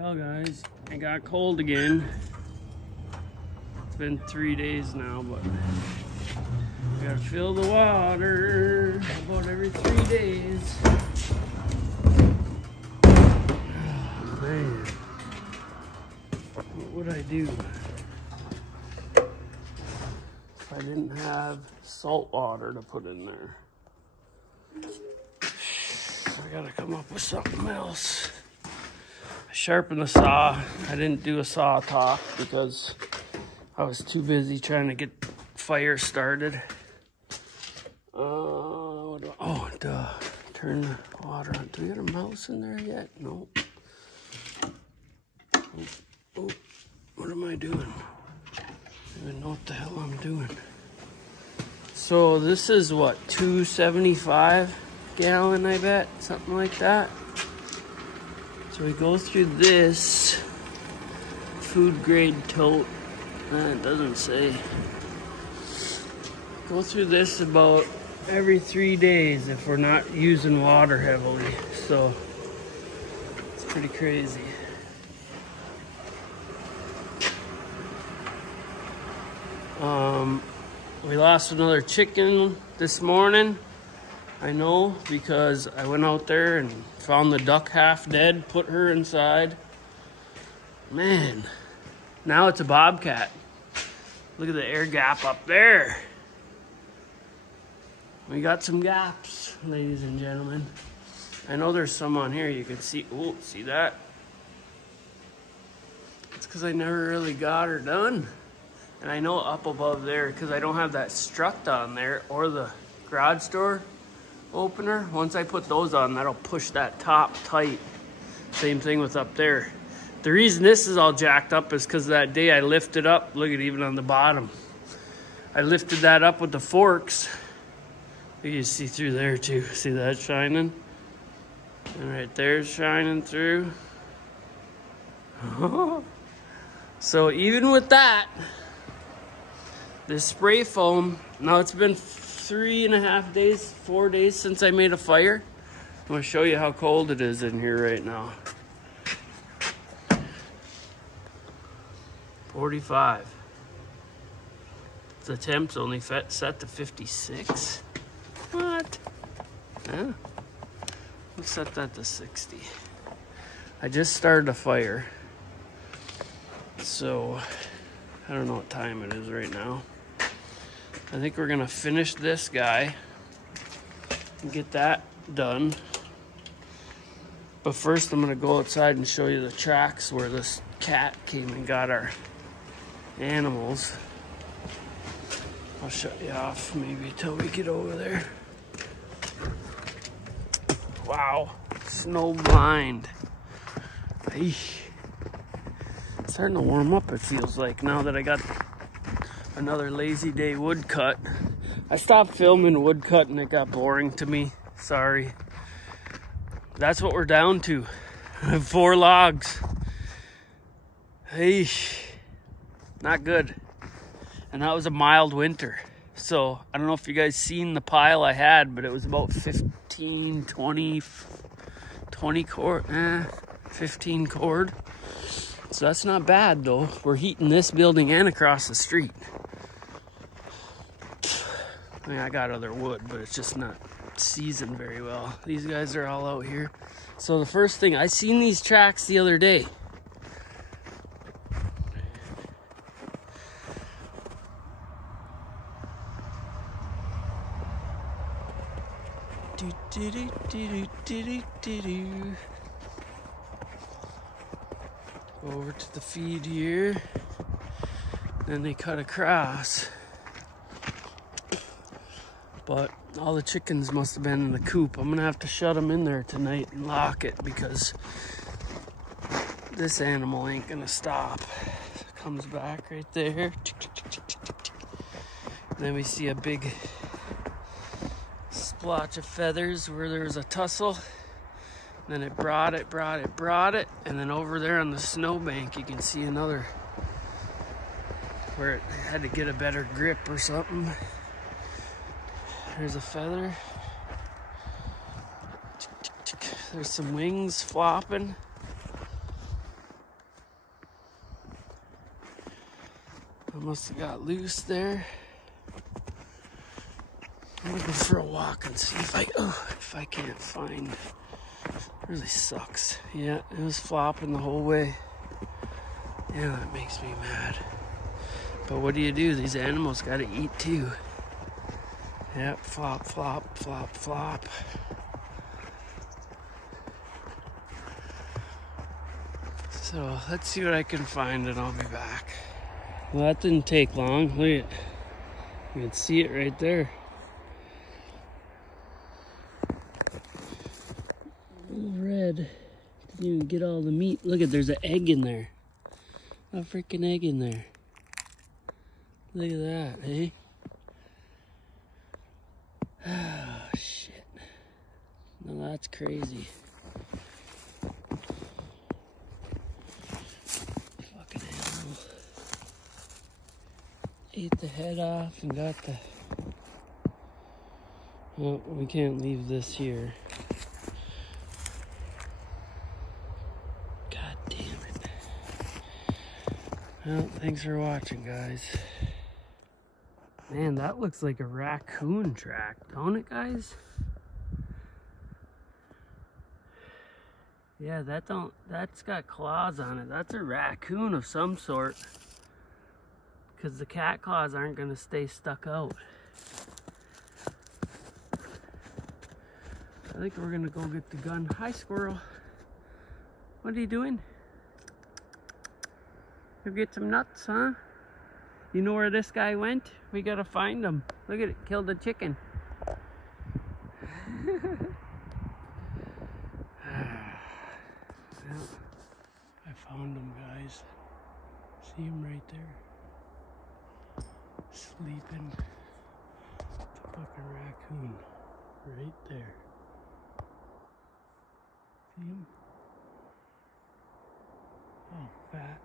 Well guys, it got cold again. It's been 3 days now, but we gotta fill the water about every 3 days. Oh, man, what would I do if I didn't have salt water to put in there? I gotta come up with something else. I sharpened the saw. I didn't do a saw top because I was too busy trying to get fire started. Oh, duh. Turn the water on. Do we got a mouse in there yet? No. Oh, what am I doing? I don't even know what the hell I'm doing. So this is what, 275 gallon, I bet, something like that. So we go through this food grade tote. It doesn't say. Go through this about every 3 days if we're not using water heavily. So it's pretty crazy. We lost another chicken this morning. I know, because I went out there and found the duck half dead, put her inside. Man, now it's a bobcat. Look at the air gap up there. We got some gaps, ladies and gentlemen. I know there's some on here you can see. Oh, see that? It's because I never really got her done. And I know up above there, because I don't have that strut on there or the garage door opener. Once I put those on, that'll push that top tight. Same thing with up there. The reason this is all jacked up is because that day I lifted up. Look at even on the bottom. I lifted that up with the forks. You can see through there too. See that shining? And right there's shining through. So even with that, this spray foam, now it's been 3.5 days, 4 days since I made a fire. I'm gonna show you how cold it is in here right now. 45. The temp's only set to 56. What? Yeah. Let's set that to 60. I just started a fire. So, I don't know what time it is right now. I think we're gonna finish this guy and get that done. But first I'm gonna go outside and show you the tracks where this cat came and got our animals. I'll shut you off maybe till we get over there. Wow, snow blind. Eesh. It's starting to warm up, it feels like, now that I got another lazy day woodcut. I stopped filming woodcut and it got boring to me. Sorry. That's what we're down to. 4 logs. Hey, not good. And that was a mild winter. So I don't know if you guys seen the pile I had, but it was about 15, 20 cord, 15 cord. So that's not bad though. We're heating this building and across the street. I mean, I got other wood, but it's just not seasoned very well. These guys are all out here. So the first thing, I seen these tracks the other day. Go over to the feed here. Then they cut across. But all the chickens must have been in the coop. I'm gonna have to shut them in there tonight and lock it because this animal ain't gonna stop. Comes back right there. And then we see a big splotch of feathers where there was a tussle. And then it brought it. And then over there on the snowbank, you can see another where it had to get a better grip or something. There's a feather. There's some wings flopping. I must have got loose there. I'm gonna go for a walk and see if I can't find. It really sucks. Yeah, it was flopping the whole way. Yeah, that makes me mad. But what do? These animals gotta eat too. Yep, flop, flop, flop, flop. So let's see what I can find and I'll be back. Well, that didn't take long. Look at it. You can see it right there. All red. Didn't even get all the meat. Look at, there's an egg in there. A freaking egg in there. Look at that, eh? Oh, shit. No, that's crazy. Fucking animal. Ate the head off and got the... Oh, we can't leave this here. God damn it. Well, thanks for watching, guys. Man, that looks like a raccoon track, don't it, guys? Yeah, that's got claws on it. That's a raccoon of some sort. Because the cat claws aren't going to stay stuck out. I think we're going to go get the gun. Hi, squirrel. What are you doing? Go get some nuts, huh? You know where this guy went? We gotta find him. Look at it, killed a chicken. Well, I found him, guys. See him right there? Sleeping. It's a fucking raccoon. Right there. See him? Oh, fat.